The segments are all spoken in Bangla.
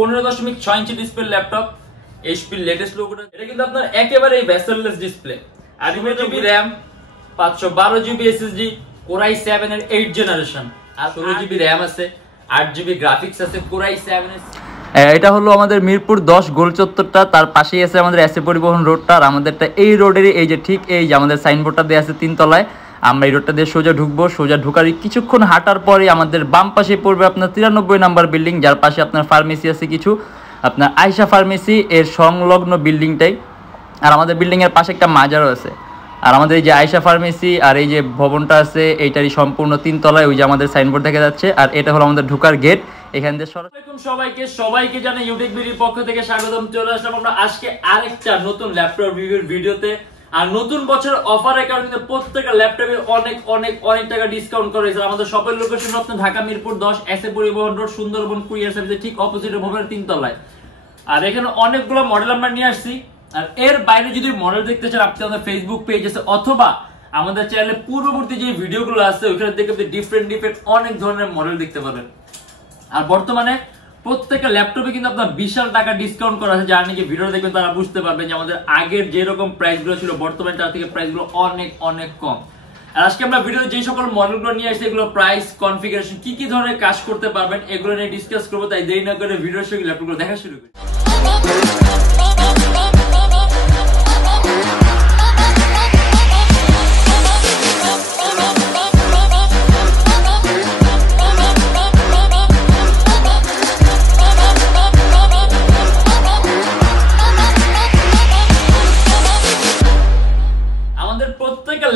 15.6 inch display laptop, HP latest লোগোটা। এটা কিন্তু আপনার একেবারে ভেসেললেস ডিসপ্লে। আর 8GB RAM, 512GB SSD, Core i7 এর 8 জেনারেশন, আর 16GB RAM আছে, 8GB গ্রাফিক্স আছে, Core i7 এর। এটা হলো আমাদের মিরপুর 10 গোল চত্বরটা, তার পাশেই আছে আমাদের এসএ পরিবহন রোডটা। আর আমাদেরটা এই রোডেরই এই যে ঠিক এই যে আমাদের সাইনবোর্ডটা দেওয়া আছে 3 তলায়। আমরা এই রোডটা দিয়ে সোজা ঢুকবো, সোজা ঢুকার কিছুক্ষণ হাঁটার পরে আমাদের বাম পাশে পড়বে আপনার 93 নাম্বার বিল্ডিং, যার পাশে আপনার ফার্মেসি আছে কিছু, আপনার আয়শা ফার্মেসি এর সংলগ্ন বিল্ডিংটাই। আর আমাদের বিল্ডিং এর পাশে একটা মাজারও আছে। আর আমাদের এই যে আয়শা ফার্মেসি আর এই যে ভবনটা আছে এইটারই সম্পূর্ণ 3 তলায় ওই যে আমাদের সাইনবোর্ড দেখা যাচ্ছে। আর এটা হলো আমাদের ঢোকার গেট। এখান থেকে সবাইকে জানাই ইউটেকবিডির পক্ষ থেকে স্বাগতম। চলে আসলাম আমরা আজকে আরেকটা নতুন ল্যাপটপ রিভিউর ভিডিওতে। আর নতুন বছর অফারের কারণে প্রত্যেকটা ল্যাপটপে অনেক টাকা ডিসকাউন্ট করা হয়েছে। আমাদের শপের লোকেশন হচ্ছে ঢাকা মিরপুর 10 এসএ পরিবহন রোড, সুন্দরবন কুরিয়ার সার্ভিসের ঠিক অপোজিটে ভবনের 3 তলায়। আর এখানে অনেকগুলো মডেল আমরা নিয়ে আসছি। আর এর বাইরে যদি মডেল দেখতে চান আপনি আমাদের ফেসবুক পেজ আছে অথবা আমাদের চ্যানেলে পূর্ববর্তী যে ভিডিওগুলো আছে ওইখানে দেখে আপনি ডিফারেন্ট অনেক ধরনের মডেল দেখতে পাবেন। আর বর্তমানে প্রত্যেকটা ল্যাপটপে কিন্তু আপনার বিশাল টাকা ডিসকাউন্ট করা আছে। যারা নাকি ভিডিও দেখবেন তারা বুঝতে পারবেন যে আমাদের আগের যেরকম প্রাইস গুলো ছিল বর্তমানে তার থেকে প্রাইস গুলো অনেক কম। আর আজকে আমরা ভিডিও যে সকল মডেলগুলো নিয়ে আসছি এগুলো প্রাইস, কনফিগারেশন, কি ধরনের কাজ করতে পারবেন এগুলো নিয়ে ডিসকাস করবো। তাই দেরি না করে ভিডিওর সঙ্গে ল্যাপটপগুলো দেখা শুরু করি।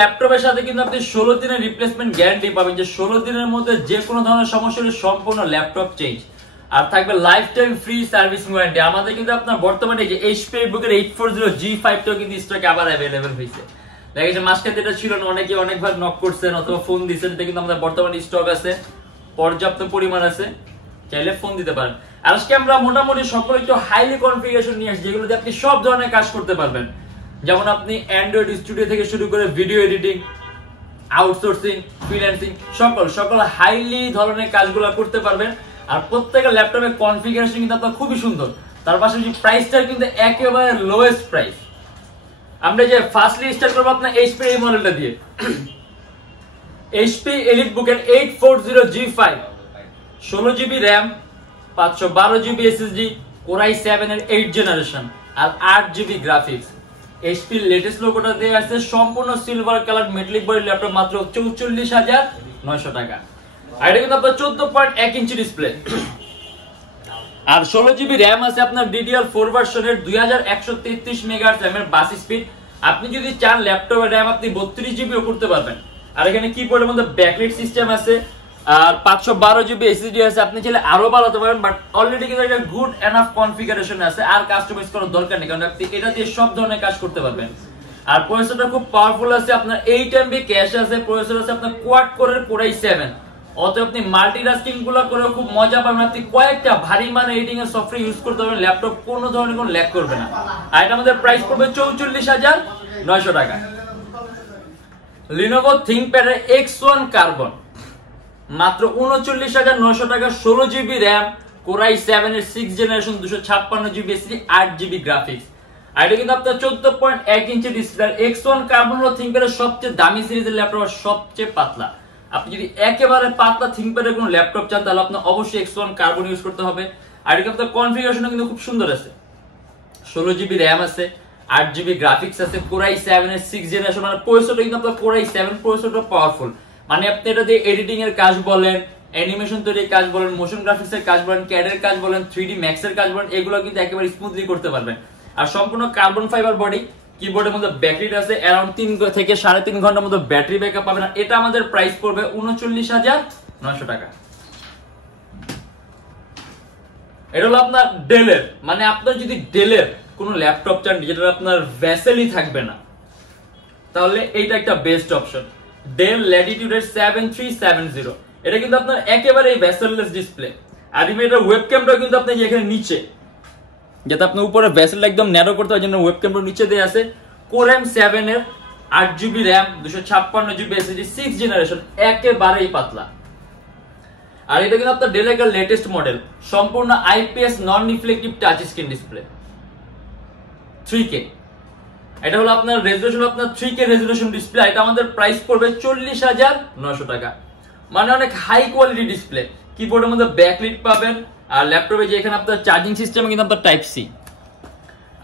ল্যাপটপের সাথে কিন্তু আপনি 16 দিনের রিপ্লেসমেন্ট গ্যারান্টি পাবেন, যে 16 দিনের মধ্যে যে কোনো ধরনের সমস্যা হলে সম্পূর্ণ ল্যাপটপ চেঞ্জ। আর থাকবে life time free servicing warranty. আমাদের কিন্তু আপনার বর্তমানে যে HP বুকের 840G5 টাও কিন্তু স্টক আবার अवेलेबल হয়েছে। দেখেন মাসখানে এটা ছিল না, অনেকবার নক করছেন অথবা ফোন দিয়েছেন, এটা কিন্তু আমাদের বর্তমানে স্টক আছে, পর্যাপ্ত পরিমাণ আছে, চাইলে ফোন দিতে পারেন। আর আজকে আমরা মোটামুটি সকল একটু হাইলি কনফিগারেশন নিয়ে আসছি যেগুলোতে আপনি সব ধরনের কাজ করতে পারবেন। যেমন আপনি অ্যান্ড্রয়েড স্টুডিও থেকে শুরু করে ভিডিও এডিটিং, আউটসোর্সিং, ফ্রিল্যান্সিং সকল হাইলি ধরনের কাজগুলো করতে পারবেন। আর প্রত্যেকটা ল্যাপটপের কনফিগারেশন কিন্তু আপনার খুবই সুন্দর। তার পাশাপাশি প্রাইসটা কিন্তু একেবারে লোয়েস্ট প্রাইস। আমরা যে ফার্স্টলি স্টার্ট করবো আপনার HP এই মডেলটা দিয়ে। HP এলিটবুকের 840G5, 16GB RAM, 512GB SSD, Core i7 এর 8 জেনারেশন, আর 8GB গ্রাফিক্স। HP লেটেস্ট লোগোটা দেয়া আছে, সম্পূর্ণ silver colour metallic body laptop, মাত্র 44,900 টাকা। আর এটা কিন্তু আপনার 14.1 ইঞ্চি ডিসপ্লে। আর 16GB RAM আছে আপনার DDR4 ভার্সনের, 2133 মেগাহার্টজ RAM এর বাস স্পিড। আপনি যদি চান ল্যাপটপের RAM আপনি 32GB ও করতে পারবেন। আর এখানে কিবোর্ডের মধ্যে ব্যাকলাইট সিস্টেম আছে, আর 512GB SSD আছে। আপনি চাইলে আরো বাড়াতে পারেন, বাট অলরেডি কিন্তু একটা গুড এনাফ কনফিগারেশন আছে, আর কাস্টমাইজ করার দরকার নেই, কারণ আপনি এটা দিয়ে সব ধরনের কাজ করতে পারবেন। আর প্রসেসরটা খুব পাওয়ারফুল আছে, আপনার 8MB ক্যাশ আছে, প্রসেসর আছে আপনার কোয়াড কোরের Core i7। অতএব আপনি মাল্টিটাস্কিং গুলো করে খুব মজা পাবেন। আপনি কয়েকটা ভারী মান এডিটিং এর সফটওয়্যার ইউজ করতে পারবেন, ল্যাপটপ কোনো ধরনের কোনো ল্যাগ করবে না। আর এটা আমাদের প্রাইস পড়বে 44,900 টাকা। Lenovo ThinkPad এর X1 কার্বন, মাত্র 39,900 টাকা, 16GB RAM, Core i7 এর 6 generation, 256GB SSD, 8GB graphics. আর এটা কিন্তু আপনার 14.1 ইঞ্চি ডিসপ্লে। X1 কার্বন হলো ThinkPad এর সবচেয়ে দামি সিরিজের ল্যাপটপ, সবচেয়ে পাতলা। আপনি যদি একেবারে পাতলা ThinkPad এর কোনো ল্যাপটপ চান তাহলে আপনার অবশ্যই X1 কার্বন ইউজ করতে হবে। আর এটা আপনার কনফিগারেশন কিন্তু খুব সুন্দর আছে, 16GB RAM আছে, 8GB গ্রাফিক্স আছে, Core i7 এর 6 জেনারেশন। মানে প্রসেসরটা কিন্তু আপনার Core i7 প্রসেসরটা পাওয়ারফুল। মানে আপনি এটা দিয়ে এডিটিং এর কাজ বলেন, অ্যানিমেশন তৈরির কাজ বলেন, মোশন গ্রাফিক্স এর কাজ বলেন, CAD এর কাজ বলেন, 3D Max এর কাজ বলেন, এগুলো কিন্তু একেবারে স্মুথলি করতে পারবেন। আর সম্পূর্ণ কার্বন ফাইবার বডি, কিবোর্ডের মধ্যে ব্যাটারি আছে, অ্যারাউন্ড 3 থেকে 3.5 ঘন্টার মতো ব্যাটারি ব্যাকআপ পাবেন। আর এটা আমাদের প্রাইস পড়বে 39,900 টাকা। এটা হলো আপনার ডেলের, মানে আপনার যদি ডেলের কোনো ল্যাপটপ চান যেটা আপনার ভেসেলই থাকবে না, তাহলে এইটা একটা বেস্ট অপশন। Dell Latitude 7370, এটা কিন্তু আপনার একেবারে ভেসেললেস ডিসপ্লে। আর এটার ওয়েবক্যামটা কিন্তু আপনি এখানে নিচে, যাতে আপনি উপরে ভেসেলটা একদম ন্যারো করতে হয়, জন্য ওয়েবক্যামটা নিচে দেয়া আছে। Core i7 এর 8GB RAM, 256GB SSD, 6 generation, একেবারেই পাতলা। আর এটা কিন্তু আপনার ডেল এর লেটেস্ট মডেল, সম্পূর্ণ আইপিএস নন reflective touch screen display 3K। এটা হলো আপনার রেজোলিউশন, আপনার 3K রেজোলিউশন ডিসপ্লে। এটা আমাদের প্রাইস পড়বে 40,900 টাকা, মানে অনেক হাই কোয়ালিটি ডিসপ্লে। কিবোর্ডের মধ্যে ব্যাকলিট পাবেন, আর ল্যাপটপে যে এখানে আপনার চার্জিং সিস্টেমে কিন্তু আপনার টাইপ সি,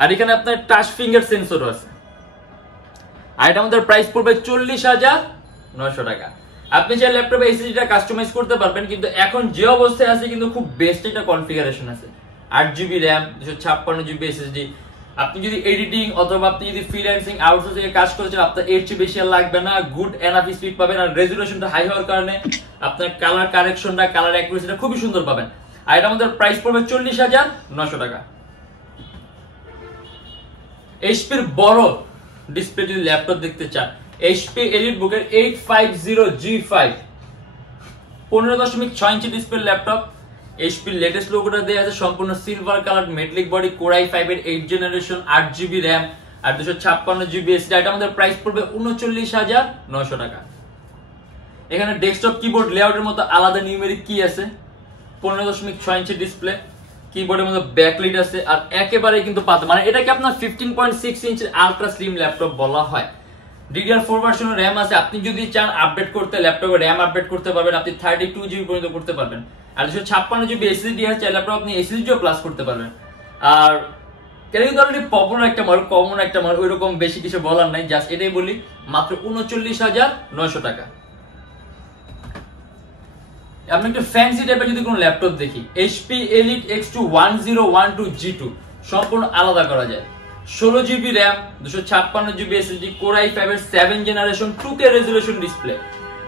আর এখানে আপনার টাচ ফিঙ্গার সেন্সরও আছে। আর এটা আমাদের প্রাইস পড়বে 40,900 টাকা। আপনি যে ল্যাপটপে এসএসডিটা কাস্টমাইজ করতে পারবেন, কিন্তু এখন যে অবস্থায় আছে কিন্তু খুব বেস্ট একটা কনফিগারেশন আছে। 8GB RAM, 256GB SSD. আপনি যদি এডিটিং অথবা আপনি যদি ফ্রিল্যান্সিং আউটসোর্সিং এর কাজ করছেন, আপনার এর চেয়ে বেশি আর লাগবে না। গুড এনাফ স্পিড পাবেন, আর রেজোলিউশনটা হাই হওয়ার কারণে আপনার কালার কারেকশনটা, কালার অ্যাকুরেসিটা খুবই সুন্দর পাবেন। আর এটা আমাদের প্রাইস পড়বে 40,900 টাকা। এইচপির বড় ডিসপ্লে যদি ল্যাপটপ দেখতে চান, HP এলিটবুকের 850G5 15.6 inch display laptop. HP latest লোগোটা দেয়া আছে, সম্পূর্ণ silver colour metallic body, core i5 এর 8th জেনারেশন, 8GB RAM আর 256GB এসএসডি। এটা আমাদের প্রাইস পড়বে 39,900 টাকা। এখানে ডেস্কটপ কিবোর্ড লেআউটের মতো আলাদা নিউমেরিক কি আছে, 15.6 ইঞ্চি ডিসপ্লে, কিবোর্ডের মধ্যে ব্যাকলিট আছে, আর একেবারে কিন্তু পাতা, মানে এটাকে আপনার 15.6 ইঞ্চের আলট্রা স্লিম ল্যাপটপ বলা হয়। DDR4 ভার্সনের RAM আছে, আপনি যদি চান আপডেট করতে ল্যাপটপে RAM আপডেট করতে পারবেন, আপনি 32GB পর্যন্ত করতে পারবেন। আর 256GB এসএসডি আছে, ল্যাপটপ আপনি এসএসডিও প্লাস করতে পারবেন। আর এটা কিন্তু অলরেডি পপুলার একটা মডেল, কমন একটা মডেল, ওইরকম বেশি কিছু বলার নাই, জাস্ট এটাই বলি, মাত্র 39,900 টাকা। আপনি একটু ফ্যান্সি টাইপের যদি কোনো ল্যাপটপ দেখি, HP Elite X2 1012G2 সম্পূর্ণ আলাদা করা যায়। 16GB RAM, 256GB SSD, core i5 এর 7th generation, 2K resolution display.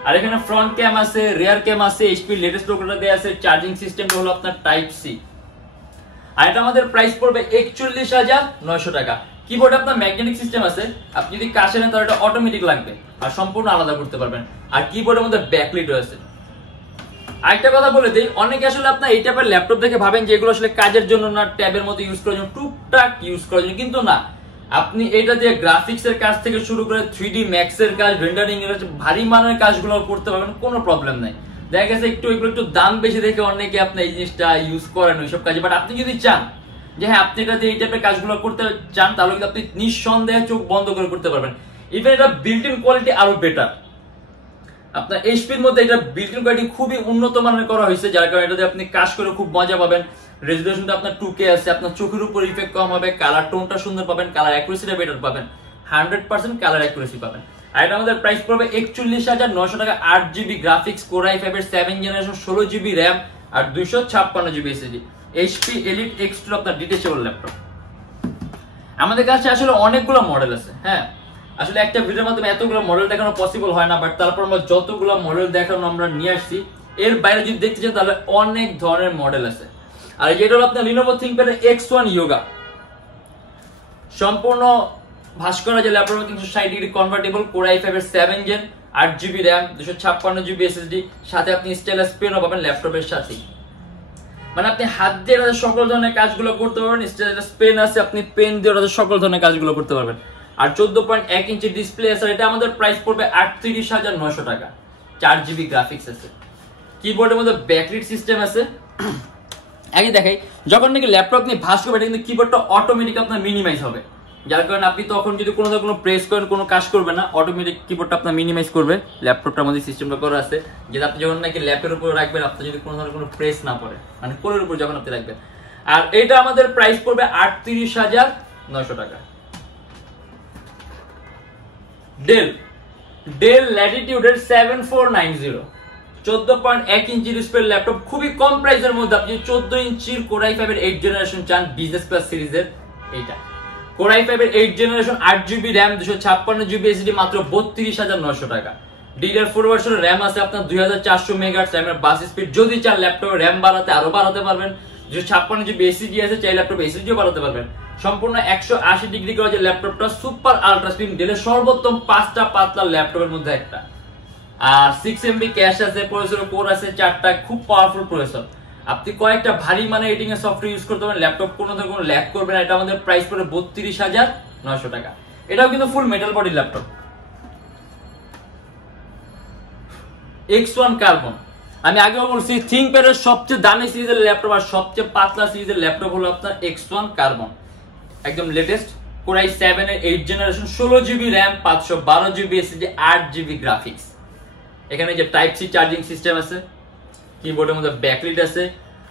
আর এখানে ফ্রন্ট ক্যাম আছে, রিয়ার ক্যাম আছে, HP লেটেস্ট লোগোটা দেয়া আছে, চার্জিং সিস্টেমটা হলো আপনার টাইপ সি। আর এটা আমাদের প্রাইস পড়বে 41,900 টাকা। কিবোর্ডে আপনার ম্যাগনেটিক সিস্টেম আছে, আপনি যদি কাছে নেন তাহলে এটা অটোমেটিক লাগবে, আর সম্পূর্ণ আলাদা করতে পারবেন। আর কিবোর্ডের মধ্যে ব্যাকলিটও আছে। আরেকটা কথা বলে দিই, অনেকে আসলে আপনার এই টাইপের ল্যাপটপ দেখে ভাবেন যে এগুলো আসলে কাজের জন্য না, ট্যাবের মতো ইউজ করার জন্য, টুকটাক ইউজ করার জন্য, কিন্তু না। আপনি এটা দিয়ে গ্রাফিক্স এর কাজ থেকে শুরু করে 3D ম্যাক্স এর কাজ, রেন্ডারিং এর ভারী মানের কাজগুলো করতে পারবেন, কোনো প্রবলেম নাই। দেখা গেছে একটু দাম বেশি দেখে অনেকে আপনি এই জিনিসটা ইউজ করেন ওইসব কাজে, বাট আপনি যদি চান যে হ্যাঁ আপনি এটা দিয়ে এই টাইপের কাজগুলো করতে চান, তাহলে কিন্তু আপনি নিঃসন্দেহে চোখ বন্ধ করে করতে পারবেন। ইভেন এটা বিল্ট ইন কোয়ালিটি আরো বেটার। আপনার এইচপির মধ্যে এটা বিল্ট ইন কোয়ালিটি খুবই উন্নত মানের করা হয়েছে, যার কারণে এটাতে আপনি কাজ করে খুব মজা পাবেন। রেজোলিউশনটা আপনার 2K আছে, আপনার চোখের উপর ইফেক্ট কম হবে, কালার টোনটা সুন্দর পাবেন, কালার অ্যাকুরেসিটা বেটার পাবেন, 100% কালার অ্যাকুরেসি পাবেন। আর এটা আমাদের প্রাইস পড়বে 41,900 টাকা। 8GB গ্রাফিক্স, কোর i5 এর 7th জেনারেশন, 16GB RAM আর 256GB SSD. HP Elite X2 আপনার ডিটেচেবল ল্যাপটপ। আমাদের কাছে আসলে অনেকগুলো মডেল আছে, হ্যাঁ আসলে একটা ভিডিওর মাধ্যমে এতগুলো মডেল দেখানো পসিবল হয় না, বাট তারপর আমরা যতগুলো মডেল দেখানো আমরা নিয়ে আসছি, এর বাইরে যদি দেখতে চান তাহলে অনেক ধরনের মডেল আছে। আর যেটা হলো আপনার Lenovo ThinkPad X1 Yoga, সম্পূর্ণ ভাস্কর যে laptop 360 degree convertible, core i5 এর 7th gen, 8GB RAM, 256GB SSD, সাথে আপনি স্টাইলাস পেনও পাবেন ল্যাপটপের সাথে। মানে আপনি হাত দিয়ে সকল ধরনের কাজগুলো করতে পারবেন, স্টাইলাস পেন আছে, আপনি পেন দিয়ে সকল ধরনের কাজগুলো করতে পারবেন। আর 14.1 ইঞ্চি ডিসপ্লে আছে। এটা আমাদের প্রাইস পড়বে 38,900 টাকা। 4GB গ্রাফিক্স আছে, কিবোর্ডের মধ্যে ব্যাকলিট সিস্টেম আছে। আগে দেখাই, যখন নাকি ল্যাপটপ নিয়ে ভাস করবে, কিন্তু কিবোর্ডটা অটোমেটিক আপনার মিনিমাইজ হবে, যার কারণে আপনি তখন যদি কোনো প্রেস করেন, কোনো কাজ করবে না, অটোমেটিক কিবোর্ডটা আপনার মিনিমাইজ করবে। ল্যাপটপটার মধ্যে সিস্টেমটা করা আছে, যেটা আপনি যখন নাকি ল্যাপের উপর রাখবেন, আপনি যদি কোনো ধরনের কোনো প্রেস না পড়ে, মানে কোলের উপর যখন আপনি রাখবেন। আর এটা আমাদের প্রাইস পড়বে 38,900 টাকা। ডেল ল্যাটিটিউডের 7490, 14.1 ইঞ্চি ডিসপ্লে ল্যাপটপ, খুবই কম প্রাইসের মধ্যে আপনি 14 ইঞ্চির কোর i5 এর 8th জেনারেশন চান, বিজনেস ক্লাস সিরিজের এইটা, কোর i5 এর 8th generation, 8GB RAM, 256GB SSD, মাত্র 32,900 টাকা। DDR4 ভার্সনের RAM আছে আপনার 2400 মেগাহার্টজ RAM এর বাস স্পিড, যদি চান ল্যাপটপে RAM বাড়াতে আরো বাড়াতে পারবেন। 256GB এসএসডি আছে, চাই ল্যাপটপে এসএসডিও বাড়াতে পারবেন। সম্পূর্ণ 180 ডিগ্রি করা যে ল্যাপটপটা, সুপার আলট্রা স্লিম, ডেলের সর্বোত্তম 5টা পাতলা ল্যাপটপের মধ্যে একটা। আর 6MB ক্যাশ আছে, প্রসেসর কোর আছে 4টা, খুব পাওয়ারফুল প্রসেসর। আপনি কয়েকটা ভারী মানে এডিটিং এর সফটওয়্যার ইউজ করতে পারেন, ল্যাপটপ কোনো ল্যাগ করবে না। এটা আমাদের প্রাইস পড়ে 32,900 টাকা। এটাও কিন্তু ফুল metal body laptop. X1 carbon, আমি আগেও বলছি থিংকপ্যাডের সবচেয়ে দামি সিরিজের ল্যাপটপ আর সবচেয়ে পাতলা সিরিজের ল্যাপটপ হলো আপনার X1 কার্বন, একদম লেটেস্ট Core i7 এর 8 generation, 16GB RAM, 512GB SSD, 8GB graphics. এখানে যে টাইপ সি চার্জিং সিস্টেম আছে, কিবোর্ডের মধ্যে ব্যাকলিট আছে,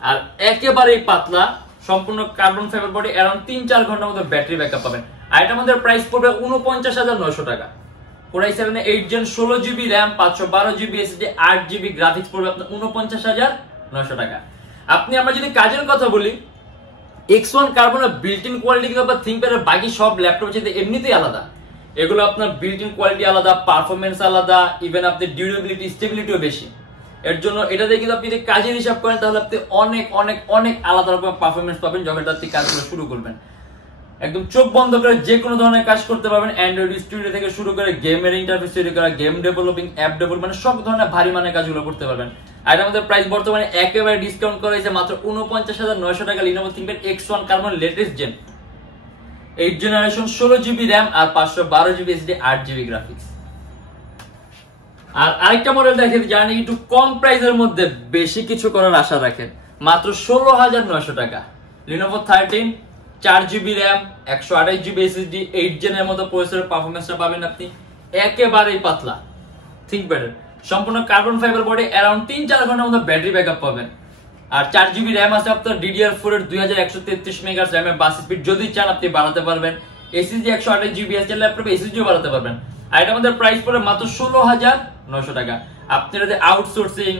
আর একেবারেই পাতলা সম্পূর্ণ কার্বন ফাইবার বডি, अराउंड 3-4 ঘন্টার মধ্যে ব্যাটারি ব্যাকআপ পাবেন। আর এটা আমাদের প্রাইস পড়বে ৪৯,৯০০ টাকা। Core i7 এর 8 gen, 16GB RAM, 512GB SSD, 8GB graphics পড়বে আপনার ৪৯,৯০০ টাকা। আমরা যদি কাজের কথা বলি, X1 কার্বনের বিল্ট ইন কোয়ালিটি কিন্তু আপনার থিংকপ্যাডের বাকি সব ল্যাপটপ যেতে এমনিতেই আলাদা। এগুলো আপনার বিল্ট ইন কোয়ালিটি আলাদা, পারফরম্যান্স আলাদা, ইভেন আপনার ডিউরেবিলিটি, স্টেবিলিটিও বেশি। এর জন্য এটাতে কিন্তু আপনি যদি কাজের হিসাব করেন তাহলে আপনি অনেক অনেক অনেক আলাদা রকম পারফরম্যান্স পাবেন যখন আপনি কাজগুলো শুরু করবেন। একদম চোখ বন্ধ করে যে কোনো ধরনের কাজ করতে পারবেন, অ্যান্ড্রয়েড স্টুডিও থেকে শুরু করে গেমের ইন্টারফেস তৈরি করা, গেম ডেভেলপিং, অ্যাপ ডেভেলপ, মানে সব ধরনের ভারী মানের কাজগুলো করতে পারবেন। আর আমাদের প্রাইস বর্তমানে একেবারে ডিসকাউন্ট করা হয়েছে মাত্র ৪৯,৯০০ টাকা। Lenovo ThinkPad X1 carbon latest gen, 8 generation, 16GB RAM আর 512GB SSD, 8GB গ্রাফিক্স। আর আরেকটা মডেল দেখেন যারা একটু কম প্রাইসের মধ্যে বেশি কিছু করার আশা রাখেন, মাত্র ১৬,৯০০ টাকা। Lenovo 13, 4GB RAM, 128GB SSD, 8 জেনের মতো প্রসেসরের পারফরম্যান্সটা পাবেন আপনি, একেবারেই পাতলা থিংকপ্যাডের, সম্পূর্ণ কার্বন ফাইবার বডি, अराउंड 3-4 ঘন্টার মতো ব্যাটারি ব্যাকআপ পাবেন। আর 4GB RAM আছে আপনার DDR4 এর 2133 মেগাহার্টজ RAM এর বাস স্পিড, যদি চান আপনি বাড়াতে পারবেন। SSD 128GB আছে, ল্যাপটপে SSD বাড়াতে পারবেন। আর এটা আমাদের প্রাইস পড়ে মাত্র ১৬,৯০০ টাকা। আপনি যদি আউটসোর্সিং,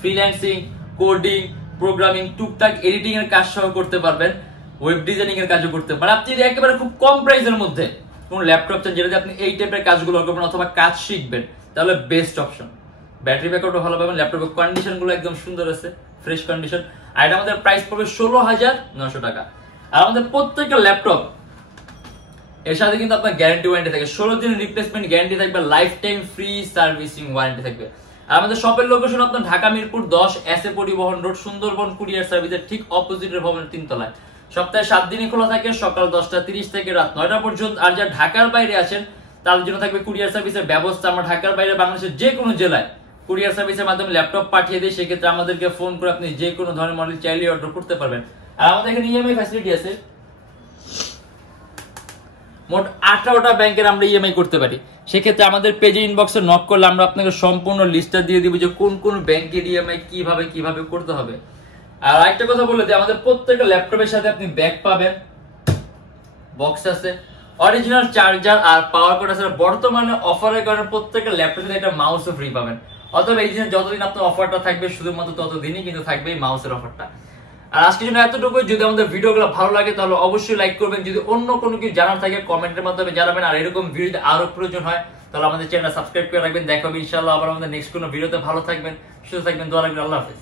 ফ্রিল্যান্সিং, কোডিং, প্রোগ্রামিং, টুকটাক এডিটিং এর কাজ সহ করতে পারবেন, ওয়েব ডিজাইনিং এর কাজও করতে পারেন। আপনি যদি একেবারে খুব কম প্রাইসের মধ্যে কোন ল্যাপটপ চান যেটাতে আপনি এই টাইপের কাজগুলো করবেন অথবা কাজ শিখবেন, তাহলে বেস্ট অপশন। ব্যাটারি ব্যাকআপও ভালো পাবেন, ল্যাপটপের কন্ডিশন গুলো একদম সুন্দর আছে, ফ্রেশ কন্ডিশন। আর এটা আমাদের প্রাইস পড়বে ১৬,৯০০ টাকা। আর আমাদের প্রত্যেকটা ল্যাপটপ এর সাথে কিন্তু আপনার গ্যারান্টি ওয়ারেন্টি থাকে, 16 দিনের রিপ্লেসমেন্ট গ্যারান্টি থাকবে, life time free servicing warranty থাকবে। আর আমাদের শপের লোকেশন আপনার ঢাকা মিরপুর 10 এসএ পরিবহন রোড, সুন্দরবন কুরিয়ার সার্ভিসের ঠিক অপোজিটের ভবনের 3 তলায়। সপ্তাহে 7 দিনই খোলা থাকে, সকাল 10টা 30 থেকে রাত 9টা পর্যন্ত। আর যারা ঢাকার বাইরে আছেন তাদের জন্য থাকবে কুরিয়ার সার্ভিসের ব্যবস্থা। আমরা ঢাকার বাইরে বাংলাদেশের যে কোনো জেলায় কুরিয়ার সার্ভিসের মাধ্যমে ল্যাপটপ পাঠিয়ে দিই, সেক্ষেত্রে আমাদেরকে ফোন করে আপনি যে কোনো ধরনের মডেল চাইলে অর্ডার করতে পারবেন। আর আমাদের এখানে ইএমআই ফ্যাসিলিটি আছে, মোট 18টা ব্যাংকের আমরা ইএমআই করতে পারি। সেক্ষেত্রে আমাদের পেজে ইনবক্সে নক করলে আমরা আপনাকে সম্পূর্ণ লিস্টটা দিয়ে দিব যে কোন কোন ব্যাংকের ইএমআই কিভাবে করতে হবে। আর আরেকটা কথা বলে দিই, আমাদের প্রত্যেকটা ল্যাপটপের সাথে আপনি ব্যাগ পাবেন, বক্স আছে, অরিজিনাল চার্জার আর পাওয়ার কর্ড আছে। বর্তমানে অফারের কারণে প্রত্যেকটা ল্যাপটপে একটা মাউসও ফ্রি পাবেন। অথবা এই জিনিস যতদিন আপনার অফারটা থাকবে শুধুমাত্র ততদিনই কিন্তু থাকবে এই মাউসের অফারটা। আর আজকের জন্য এতটুকুই। যদি আমাদের ভিডিওগুলো ভালো লাগে তাহলে অবশ্যই লাইক করবেন, যদি অন্য কোনো কিছু জানার থাকে কমেন্টের মাধ্যমে জানাবেন। আর এরকম ভিডিও আরো প্রয়োজন হয় তাহলে আমাদের চ্যানেল সাবস্ক্রাইব করে রাখবেন। দেখা হবে ইনশাআল্লাহ আবার আমাদের নেক্সট কোনো ভিডিওতে। ভালো থাকবেন, সুস্থ থাকবেন, দোয়া রাখবেন। আল্লাহ হাফেজ।